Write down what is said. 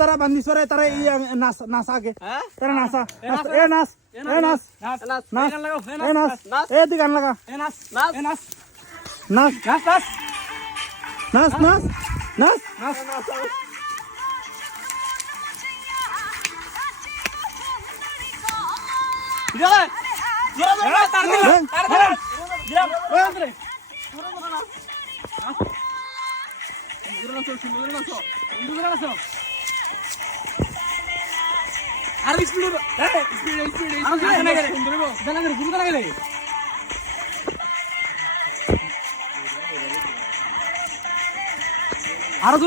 তারা বান্ধি সরে তারা নাচা আগে তারা নাচা এ নাচ এ নাচ নাচ এ নাচ এ দি গান লাগা নাচ নাচ নাচ নাচ নাচ নাচ আর স্পিড